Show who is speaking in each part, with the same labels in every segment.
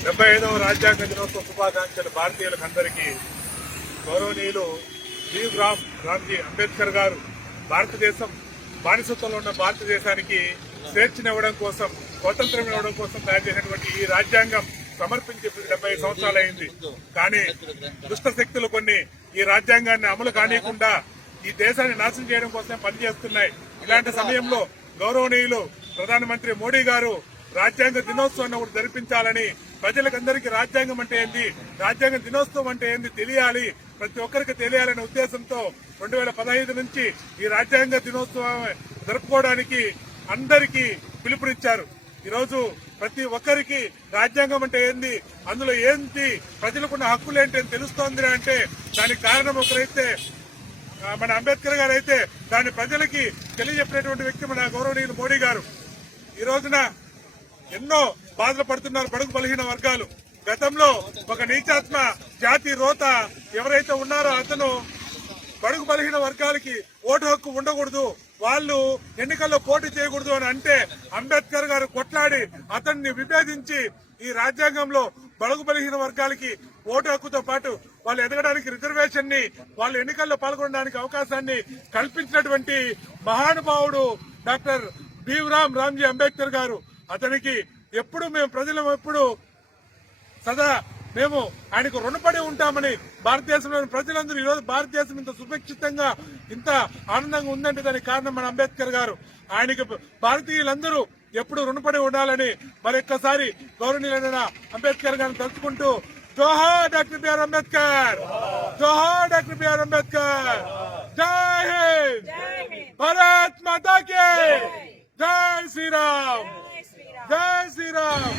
Speaker 1: డెబ్బై ఐదవ రాజ్యాంగ దినోత్సవ శుభాకాంక్షలు భారతీయులకు అందరికీ గౌరవనీయులు జీవ్ రామ్ రామ్జీ అంబేద్కర్ గారు భారతదేశం బానిసత్వంలో ఉన్న భారతదేశానికి స్వేచ్ఛనివ్వడం కోసం స్వతంత్రం ఇవ్వడం కోసం తయారు చేసినటువంటి ఈ రాజ్యాంగం సమర్పించి డెబ్బై సంవత్సరాలు అయింది కానీ దుష్ట శక్తులు కొన్ని ఈ రాజ్యాంగాన్ని అమలు కానియకుండా ఈ దేశాన్ని నాశనం చేయడం కోసం పనిచేస్తున్నాయి. ఇలాంటి సమయంలో గౌరవనీయులు ప్రధానమంత్రి మోడీ గారు రాజ్యాంగ దినోత్సవాన్ని ఒకటి జరిపించాలని ప్రజలకందరికీ రాజ్యాంగం అంటే ఏంది? రాజ్యాంగ దినోత్సవం అంటే ఏంది తెలియాలి. ప్రతి ఒక్కరికి తెలియాలనే ఉద్దేశంతో రెండు వేల పదహైదు నుంచి ఈ రాజ్యాంగ దినోత్సవం జరుపుకోవడానికి అందరికీ పిలుపునిచ్చారు. ఈరోజు ప్రతి ఒక్కరికి రాజ్యాంగం అంటే ఏంది? అందులో ఏంటి? ప్రజలకున్న హక్కులు ఏంటి అని తెలుస్తోంది అంటే దానికి కారణం ఒకరైతే మన అంబేద్కర్ గారు అయితే దాన్ని ప్రజలకి తెలియజెప్పినటువంటి వ్యక్తి మన గౌరవనీయులు మోడీ గారు. ఈ రోజున ఎన్నో బాధలు పడుతున్నారు బడుగు బలహీన వర్గాలు. గతంలో ఒక నీచాత్మ జాతి రోత ఎవరైతే ఉన్నారో అతను బడుగు బలహీన వర్గాలకి ఓటు హక్కు ఉండకూడదు. వాళ్ళు ఎన్నికల్లో పోటీ చేయకూడదు అని అంటే అంబేద్కర్ గారు కొట్లాడి అతన్ని విభేదించి ఈ రాజ్యాంగంలో బడుగు బలహీన వర్గాలకి ఓటు హక్కుతో పాటు వాళ్ళు ఎదగడానికి రిజర్వేషన్ని వాళ్ళు ఎన్నికల్లో పాల్గొనడానికి అవకాశాన్ని కల్పించినటువంటి మహానుభావుడు డాక్టర్ భీమరామ్ రామ్జీ అంబేద్కర్ గారు. అతనికి ఎప్పుడు మేము ప్రజలం ఎప్పుడు సదా మేము ఆయనకు రుణపడి ఉంటామని భారతదేశంలోని ప్రజలందరూ ఈరోజు భారతదేశం ఇంత సురక్షితంగా ఇంత ఆనందంగా ఉందంటే దానికి కారణం మన అంబేద్కర్ గారు. ఆయనకి భారతీయులందరూ ఎప్పుడు రుణపడి ఉండాలని మరొక్కసారి గౌరవనీయులైన అంబేద్కర్ గారిని తలుచుకుంటూ జోహార్ డాక్టర్ బిఆర్ అంబేద్కర్! జోహార్ డాక్టర్ బిఆర్ అంబేద్కర్! జై హింద్! భారత్ మాతా కి జై శ్రీరామ్! జై శ్రీరామ్!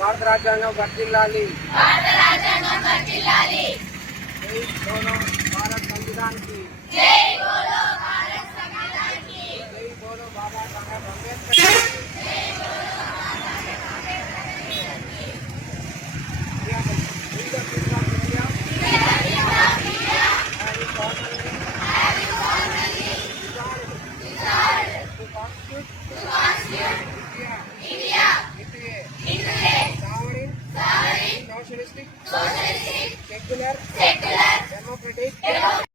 Speaker 2: భారత రాజ్యాంగం వర్తిల్లాలి. భారత్ జై Amém.